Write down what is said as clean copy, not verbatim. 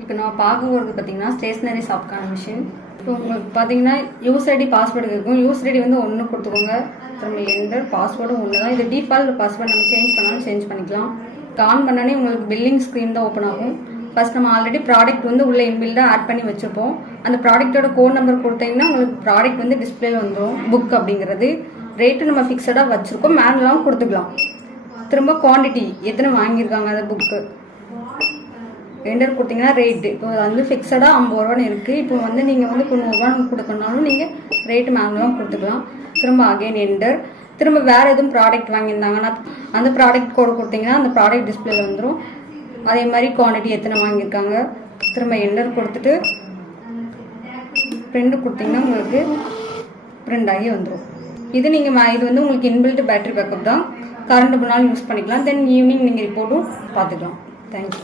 இப்போ நான் பார்க்க போகிறது பார்த்தீங்கன்னா ஸ்டேஷ்னரி ஷாப்க்கான மிஷின். இப்போ உங்களுக்கு பார்த்தீங்கன்னா யூஸ் ஐடி பாஸ்வேர்டு இருக்கும். யூஸ் ஐடி வந்து ஒன்று கொடுத்துக்கோங்க. திரும்ப என்டர் பாஸ்வேர்டும் ஒன்று தான். இது டிஃபால்ட் பாஸ்வேர்டு நம்ம சேஞ்ச் பண்ணாலும் சேஞ்ச் பண்ணிக்கலாம். ஆன் பண்ணாலே உங்களுக்கு பில்லிங் ஸ்க்ரீன் தான் ஓப்பன் ஆகும். ஃபர்ஸ்ட் நம்ம ஆல்ரெடி ப்ராடக்ட் வந்து உள்ள இன்பில்டாக ஆட் பண்ணி வச்சுருப்போம். அந்த ப்ராடக்ட்டோட கோட் நம்பர் கொடுத்தீங்கன்னா உங்களுக்கு ப்ராடக்ட் வந்து டிஸ்பிளேல வந்துடும். புக் அப்படிங்கிறது ரேட்டு நம்ம ஃபிக்ஸடாக வச்சுருக்கோம். மேனுவலாகவும் கொடுத்துக்கலாம். திரும்ப குவான்டிட்டி எத்தனை வாங்கியிருக்காங்க அந்த புக்கு என்டர் கொடுத்தீங்கன்னா ரேட்டு இப்போ வந்து ஃபிக்ஸடாக 50 ரூபான்னு இருக்குது. இப்போ வந்து நீங்கள் வந்து 90 ரூபா கொடுக்கணுனாலும் நீங்கள் ரேட்டு மேனுவலாகவும் கொடுத்துக்கலாம். திரும்ப அகைன் என்டர். திரும்ப வேறு எதுவும் ப்ராடக்ட் வாங்கியிருந்தாங்கன்னா அந்த ப்ராடக்ட் கோடு கொடுத்தீங்கன்னா அந்த ப்ராடக்ட் டிஸ்பிளேல வந்துடும். அதே மாதிரி குவான்டிட்டி எத்தனை வாங்கியிருக்காங்க திரும்ப என்டர் கொடுத்துட்டு பிரிண்ட் கொடுத்தீங்கன்னா உங்களுக்கு பிரிண்ட் ஆகி வந்துடும். இது நீங்கள் இது வந்து உங்களுக்கு இன்பில்ட் பேட்டரி பேக்கப் தான். கரண்ட் போனாலும் யூஸ் பண்ணிக்கலாம். தென் ஈவினிங் நீங்கள் ரிப்போர்ட்டும் பார்த்துக்கலாம். தேங்க்யூ.